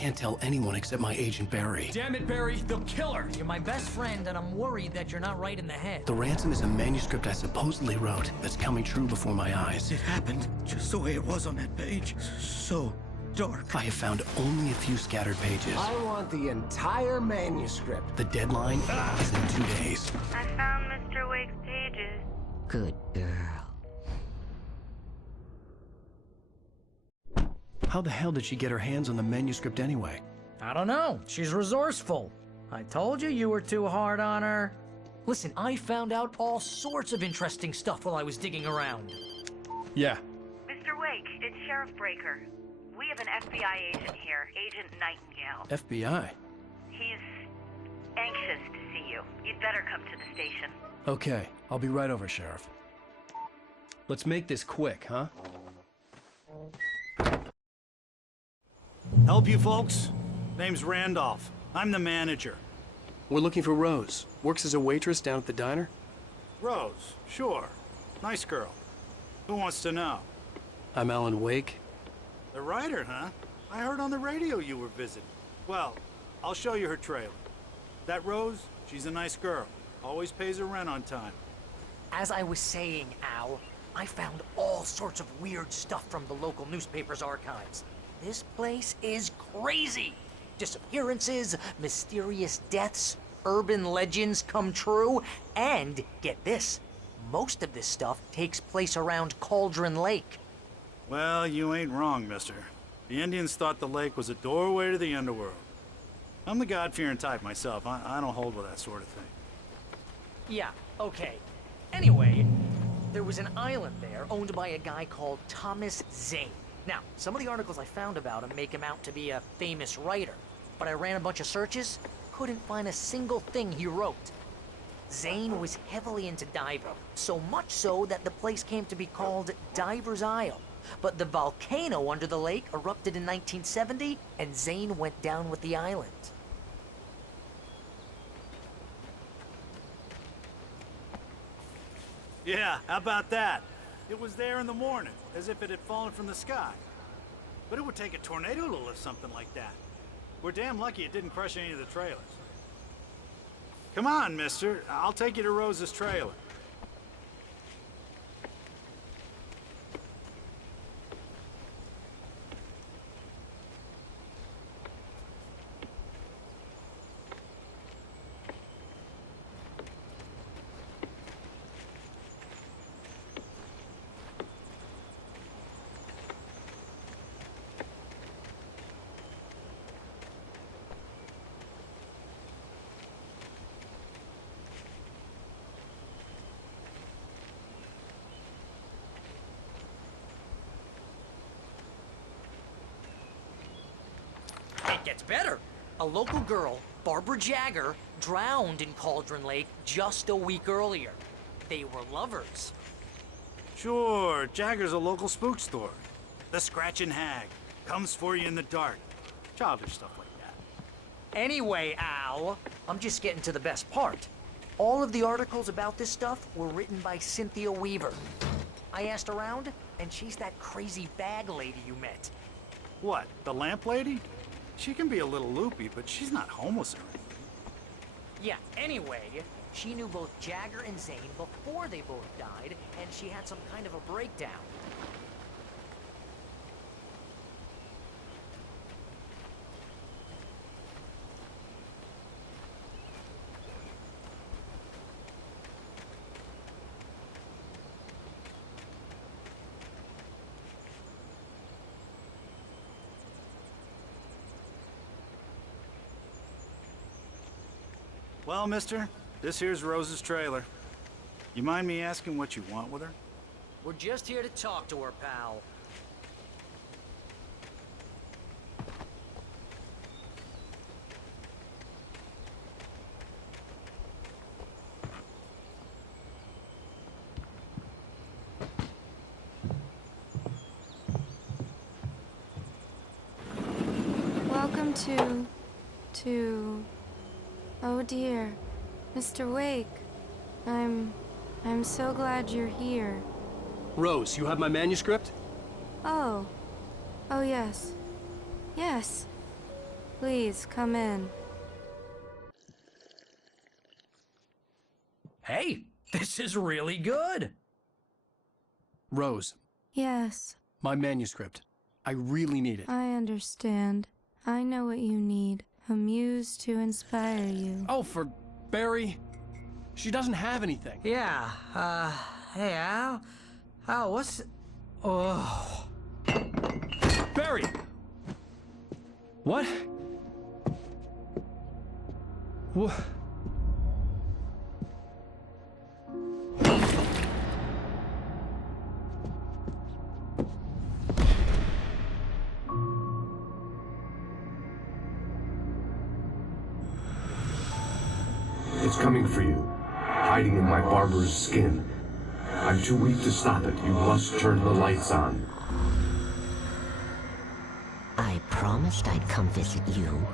can't tell anyone except my agent Barry. Damn it, Barry, they'll kill her! You're my best friend, and I'm worried that you're not right in the head. The ransom is a manuscript I supposedly wrote that's coming true before my eyes. It happened just the way it was on that page. So dark. I have found only a few scattered pages. I want the entire manuscript. The deadline is in 2 days. I found Mr. Wake's pages. Good girl. How the hell did she get her hands on the manuscript anyway? I don't know. She's resourceful. I told you were too hard on her. Listen, I found out all sorts of interesting stuff while I was digging around. Yeah. Mr. Wake, it's Sheriff Breaker. We have an FBI agent here, Agent Nightingale. FBI? He's anxious to see you. You'd better come to the station. Okay, I'll be right over, Sheriff. Let's make this quick, huh? Help you folks? Name's Randolph. I'm the manager. We're looking for Rose. Works as a waitress down at the diner? Rose, sure. Nice girl. Who wants to know? I'm Alan Wake. The writer, huh? I heard on the radio you were visiting. Well, I'll show you her trailer. That Rose, she's a nice girl. Always pays her rent on time. As I was saying, Al, I found all sorts of weird stuff from the local newspaper's archives. This place is crazy. Disappearances, mysterious deaths, urban legends come true, and get this, most of this stuff takes place around Cauldron Lake. Well, you ain't wrong, mister. The Indians thought the lake was a doorway to the underworld. I'm the God-fearing type myself. I don't hold with that sort of thing. Yeah, okay. Anyway, there was an island there owned by a guy called Thomas Zane. Now, some of the articles I found about him make him out to be a famous writer, but I ran a bunch of searches, couldn't find a single thing he wrote. Zane was heavily into diving, so much so that the place came to be called Diver's Isle. But the volcano under the lake erupted in 1970, and Zane went down with the island. Yeah, how about that? It was there in the morning, as if it had fallen from the sky. But it would take a tornado to lift something like that. We're damn lucky it didn't crush any of the trailers. Come on, mister. I'll take you to Rose's trailer. It gets better. A local girl, Barbara Jagger, drowned in Cauldron Lake just a week earlier. They were lovers. Sure, Jagger's a local spook story. The Scratching Hag comes for you in the dark. Childish stuff like that. Anyway, Al, I'm just getting to the best part. All of the articles about this stuff were written by Cynthia Weaver. I asked around, and she's that crazy bag lady you met. What, the lamp lady? She can be a little loopy, but she's not homeless or anything. Yeah, anyway, she knew both Jagger and Zane before they both died, and she had some kind of a breakdown. Well, mister, this here's Rose's trailer. You mind me asking what you want with her? We're just here to talk to her, pal. Welcome to... Oh dear, Mr. Wake. I'm so glad you're here. Rose, you have my manuscript? Oh. Oh yes. Yes. Please, come in. Hey, this is really good. Rose, Yes, my manuscript. I really need it. I understand. I know what you need. A muse to inspire you. Oh, for Barry? She doesn't have anything. Yeah, hey, Al? Al, what's... Oh... Barry! What? What? It's coming for you, hiding in my barber's skin. I'm too weak to stop it. You must turn the lights on. I promised I'd come visit you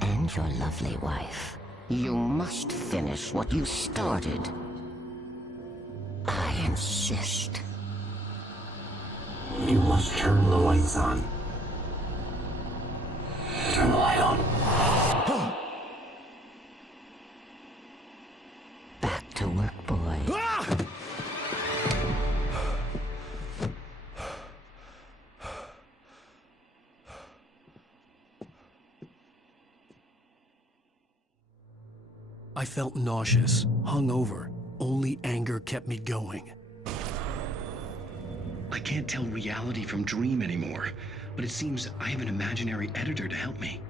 and your lovely wife. You must finish what you started. I insist. You must turn the lights on. Turn the light on. Back to work, boy. I felt nauseous, hungover. Only anger kept me going. I can't tell reality from dream anymore, but it seems I have an imaginary editor to help me.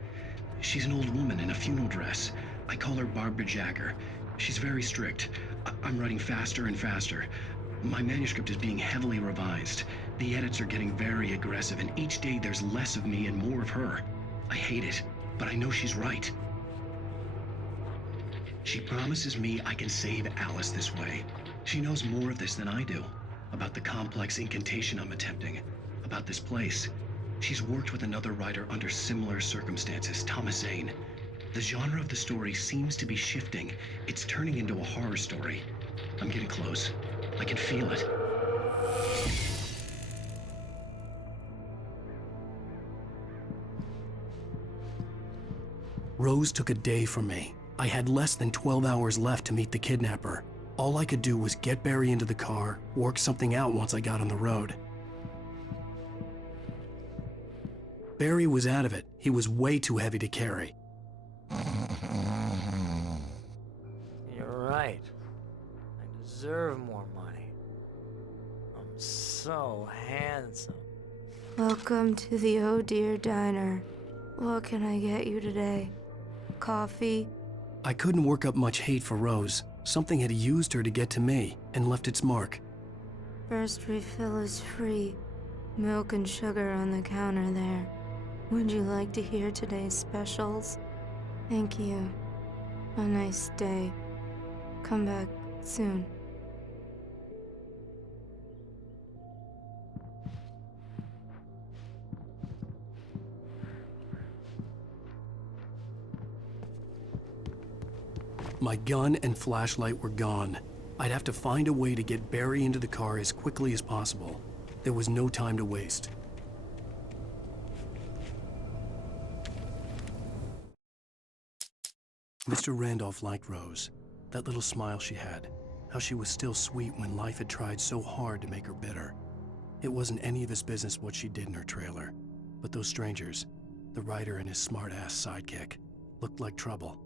She's an old woman in a funeral dress. I call her Barbara Jagger. She's very strict. I'm writing faster and faster. My manuscript is being heavily revised. The edits are getting very aggressive, and each day there's less of me and more of her. I hate it, but I know she's right. She promises me I can save Alice this way. She knows more of this than I do. About the complex incantation I'm attempting. About this place. She's worked with another writer under similar circumstances, Thomas Zane. The genre of the story seems to be shifting. It's turning into a horror story. I'm getting close. I can feel it. Rose took a day from me. I had less than 12 hours left to meet the kidnapper. All I could do was get Barry into the car, work something out once I got on the road. Barry was out of it. He was way too heavy to carry. You're right. I deserve more money. I'm so handsome. Welcome to the Oh Dear Diner. What can I get you today? Coffee? I couldn't work up much hate for Rose. Something had used her to get to me and left its mark. First refill is free. Milk and sugar on the counter there. Would you like to hear today's specials? Thank you. A nice day. Come back soon. My gun and flashlight were gone. I'd have to find a way to get Barry into the car as quickly as possible. There was no time to waste. Mr. Randolph liked Rose. That little smile she had. How she was still sweet when life had tried so hard to make her bitter. It wasn't any of his business what she did in her trailer. But those strangers, the writer and his smart-ass sidekick, looked like trouble.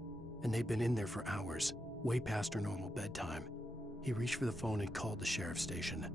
And they'd been in there for hours, way past her normal bedtime. He reached for the phone and called the sheriff's station.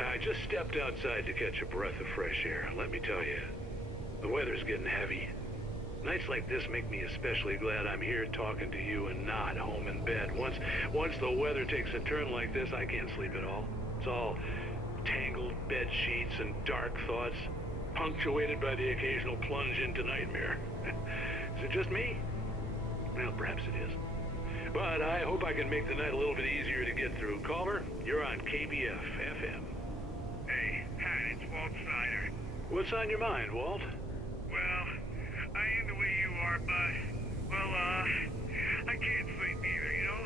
I just stepped outside to catch a breath of fresh air. Let me tell you, the weather's getting heavy. Nights like this make me especially glad I'm here talking to you and not home in bed. Once the weather takes a turn like this, I can't sleep at all. It's all tangled bed sheets and dark thoughts. punctuated by the occasional plunge into nightmare. Is it just me? Well, perhaps it is. But I hope I can make the night a little bit easier to get through. Caller, you're on KBF FM. Hey, Pat, it's Walt Snyder. What's on your mind, Walt? Well, I ain't the way you are, but, well, I can't sleep either, you know?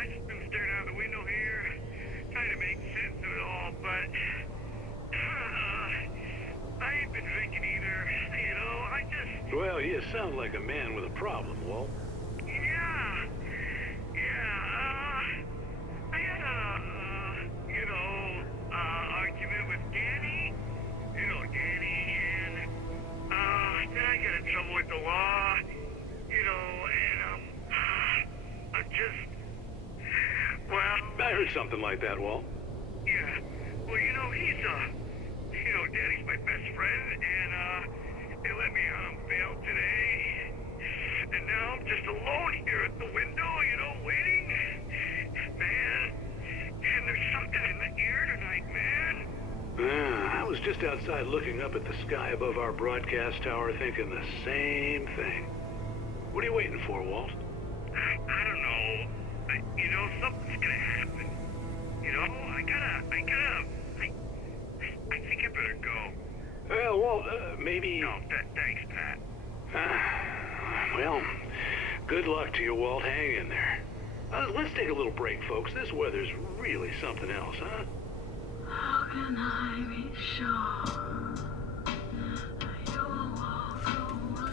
I just been staring out the window here, trying to make sense of it all, but, I ain't been drinking either, you know? I just... Well, you sound like a man with a problem, Walt. I had a, argument with Danny. You know Danny, and, then I got in trouble with the law, you know, and, I'm just, well... I heard something like that, Walt. Yeah, well, you know, Danny's my best friend, and, they let me on bail today. And now I'm just alone here at the window, you know, waiting. Man, and there's something in the air tonight, man. I was just outside looking up at the sky above our broadcast tower thinking the same thing. What are you waiting for, Walt? I don't know. You know, something's gonna happen. You know, I think I better go. Well, Walt, maybe... No, thanks, Pat. Well, good luck to you, Walt. Hang in there. Let's take a little break, folks. This weather's really something else, huh? How can I be sure that you will walk away?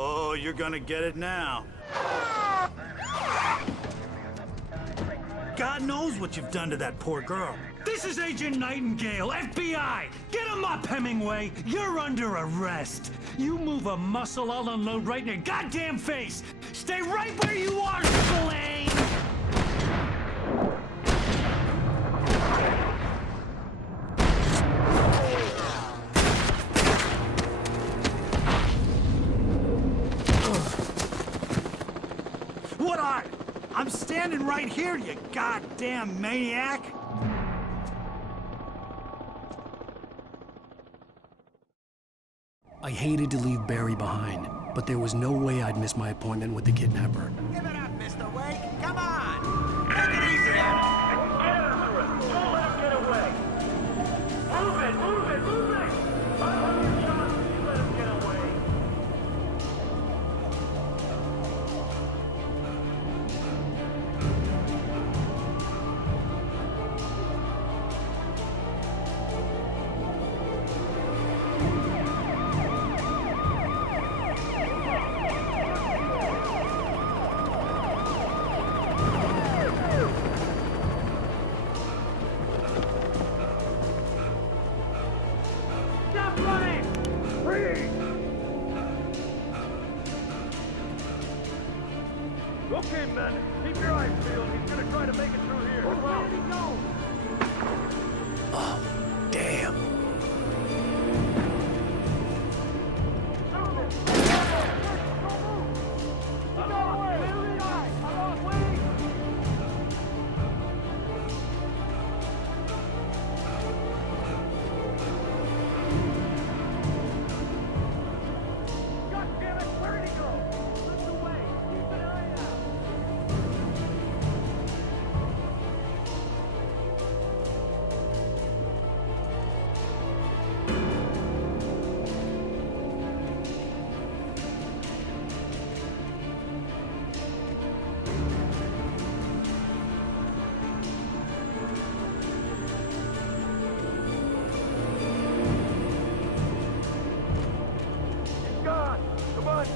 Oh, you're gonna get it now. God knows what you've done to that poor girl. This is Agent Nightingale, FBI! Get him up, Hemingway! You're under arrest! You move a muscle, I'll unload right in your goddamn face! Stay right where you are, Blaine! I'm standing right here, you goddamn maniac! I hated to leave Barry behind, but there was no way I'd miss my appointment with the kidnapper. Give it up, Mr. Wake. Come on. Take it easy on him. Get after him. Don't let him get away. Move it, move it, move it! I'll hold your shot if you let him get away. Okay, men, keep your eyes peeled. He's gonna try to make it through here. Where did he go? Oh, damn.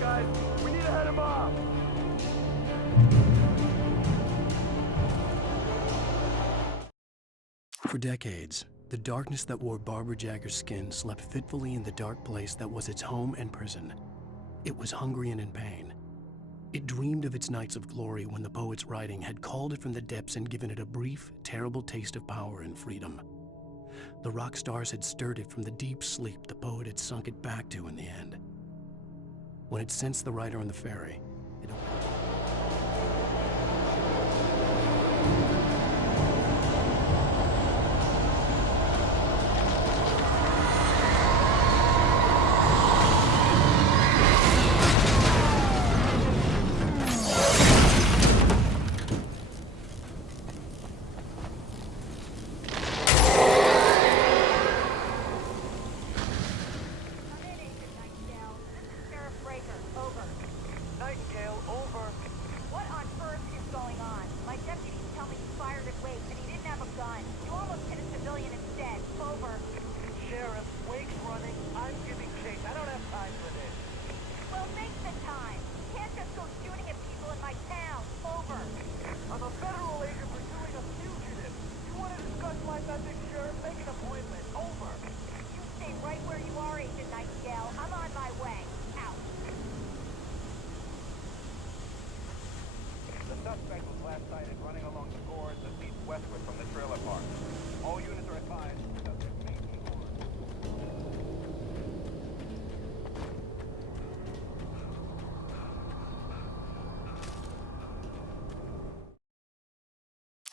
Guys, we need to head him off. For decades, the darkness that wore Barbara Jagger's skin slept fitfully in the dark place that was its home and prison. It was hungry and in pain. It dreamed of its nights of glory when the poet's writing had called it from the depths and given it a brief, terrible taste of power and freedom. The rock stars had stirred it from the deep sleep the poet had sunk it back to in the end. When it sensed the writer on the ferry, it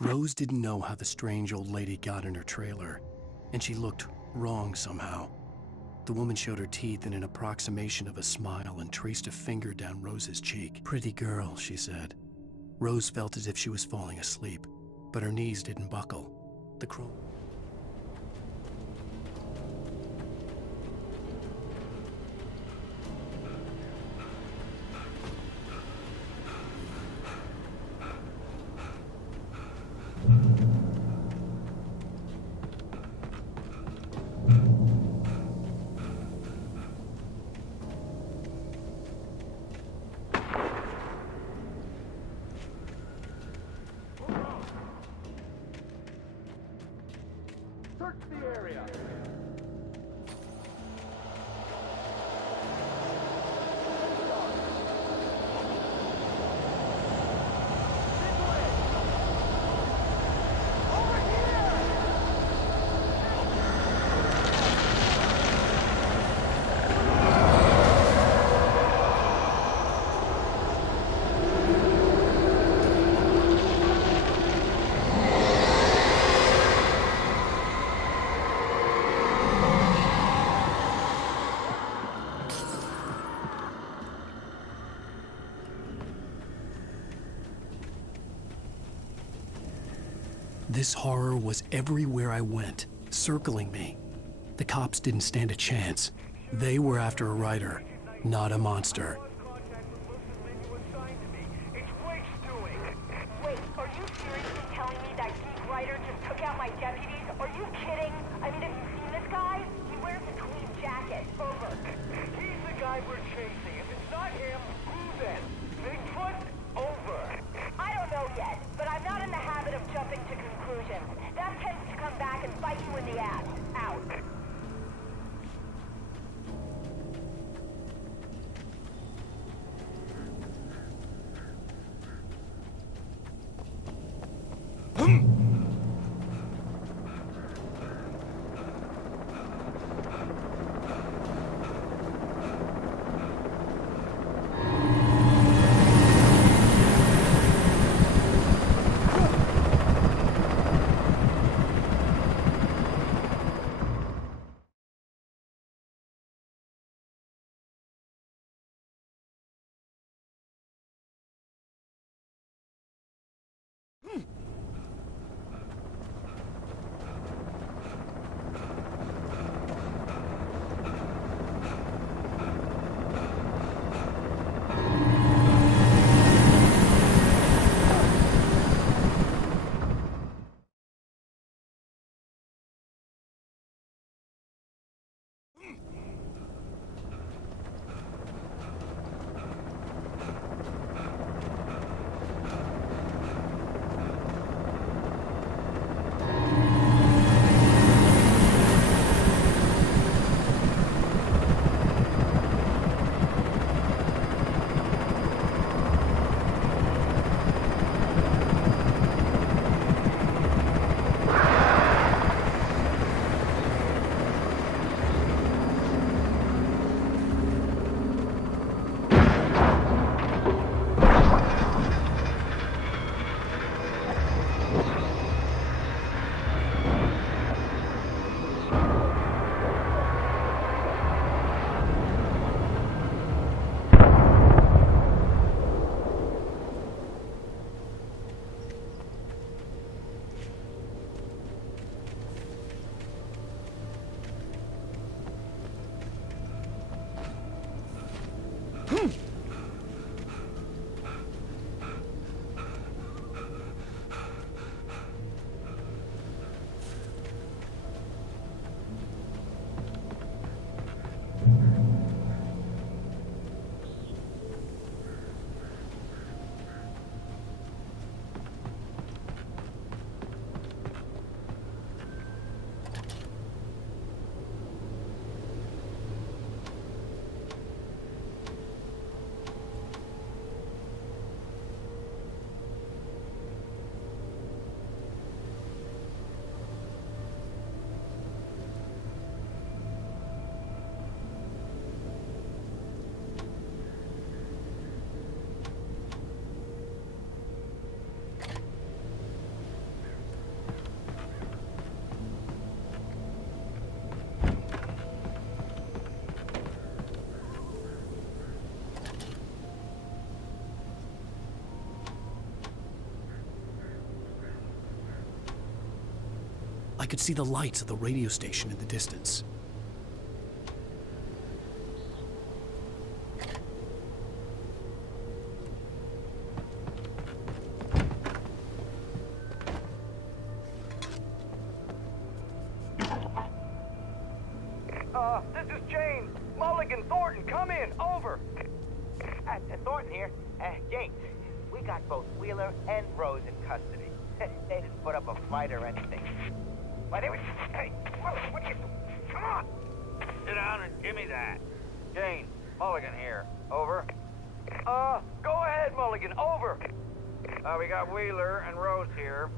Rose didn't know how the strange old lady got in her trailer, and she looked wrong somehow. The woman showed her teeth in an approximation of a smile and traced a finger down Rose's cheek. "Pretty girl," she said. Rose felt as if she was falling asleep, but her knees didn't buckle. The crow... Search the area. This horror was everywhere I went, circling me. The cops didn't stand a chance. They were after a writer, not a monster. Wait, are you seriously telling me that geek writer just took out my deputies? Are you kidding? I mean, have you seen this guy? He wears a tweed jacket. Over. He's the guy we're chasing. If it's not him, who then? Bigfoot? Over. I don't know yet, but I'm not in the habit of jumping to conclusions. That tends to come back and bite you in the ass. Out. could see the lights of the radio station in the distance. This is James. Mulligan, Thornton, come in. Over. Thornton here. James, we got both Wheeler and Rose in custody. They didn't put up a fight or anything. Why, they were... Hey, what are you... Come on! Sit down and give me that. Jane, Mulligan here. Over. Go ahead, Mulligan. Over. We got Wheeler and Rose here.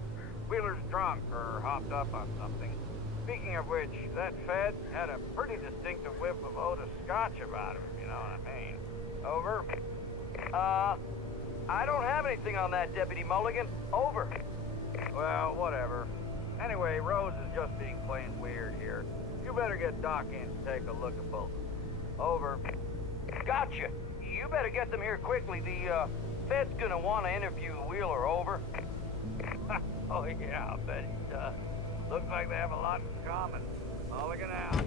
Wheeler's drunk or hopped up on something. Speaking of which, that Fed had a pretty distinctive whiff of Otis Scotch about him, you know what I mean. Over. I don't have anything on that, Deputy Mulligan. Over. Well, whatever. Anyway, Rose is just being plain weird here. You better get Doc in to take a look at both of them. Over. Gotcha. You better get them here quickly. The, Fed's gonna want to interview Wheeler. Over. Oh, yeah, I'll bet he does. Looks like they have a lot in common. Mulligan out.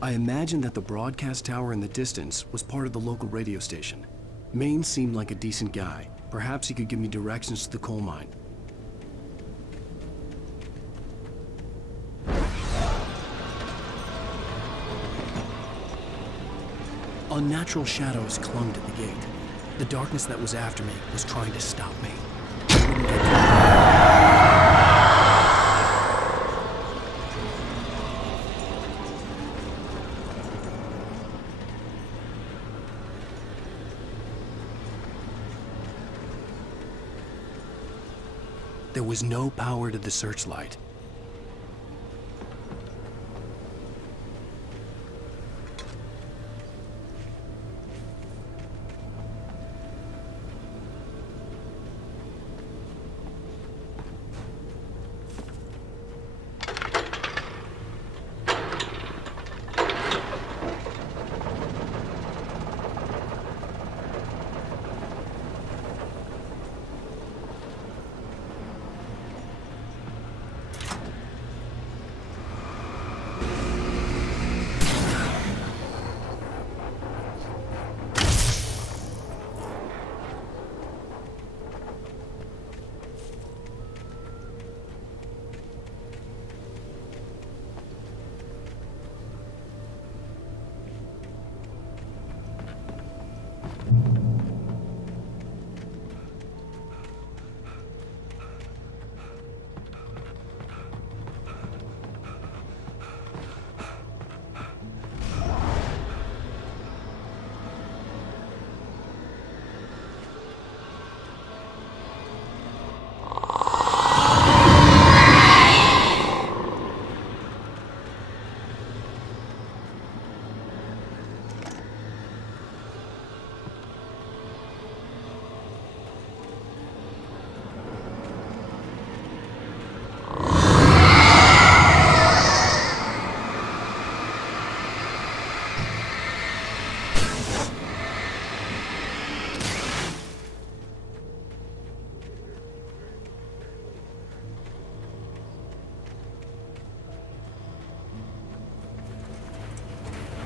I imagined that the broadcast tower in the distance was part of the local radio station. Maine seemed like a decent guy. Perhaps he could give me directions to the coal mine. Unnatural shadows clung to the gate. The darkness that was after me was trying to stop me. I wouldn't get There was no power to the searchlight.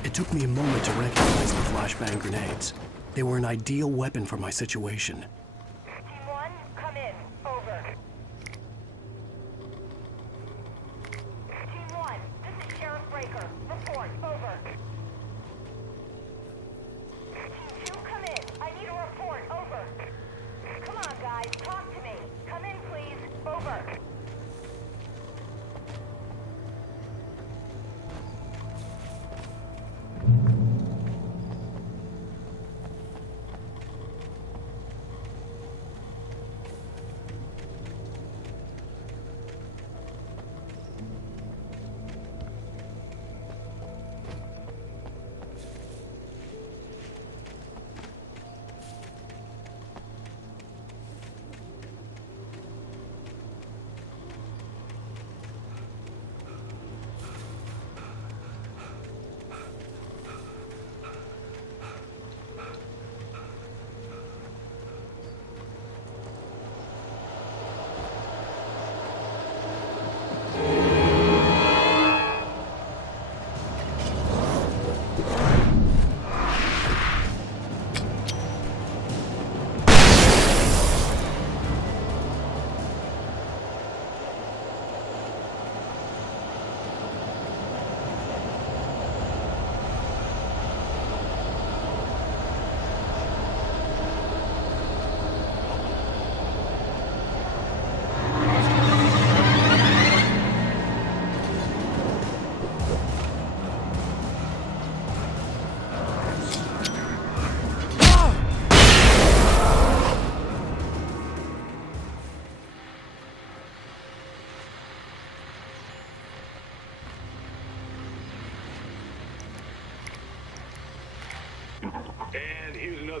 It took me a moment to recognize the flashbang grenades. They were an ideal weapon for my situation. Team 1, come in. Over. Team 1, this is Sheriff Breaker. Report. Over. Team 2, come in. I need a report. Over. Come on, guys. Talk to me. Come in, please. Over.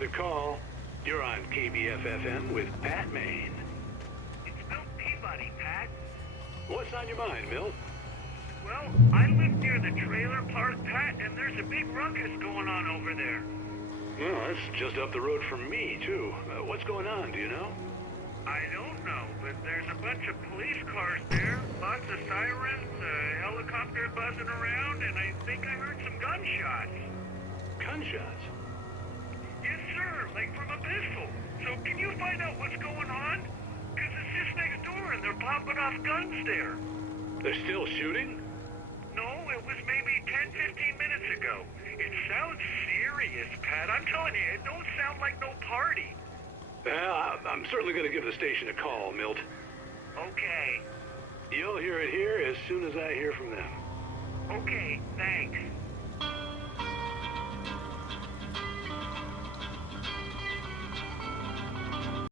another call. You're on KBFFM with Pat Maine. It's Milt Peabody, Pat. What's on your mind, Milt? Well, I live near the trailer park, Pat, and there's a big ruckus going on over there. Well, that's just up the road from me, too. What's going on, do you know? I don't know, but there's a bunch of police cars there, lots of sirens, a helicopter buzzing around, and I think I heard some gunshots. Gunshots? Yes, sir, like from a pistol. So can you find out what's going on? Because it's just next door and they're popping off guns there. They're still shooting? No, it was maybe 10, 15 minutes ago. It sounds serious, Pat. I'm telling you, it don't sound like no party. Well, I'm certainly going to give the station a call, Milt. Okay. You'll hear it here as soon as I hear from them. Okay, thanks.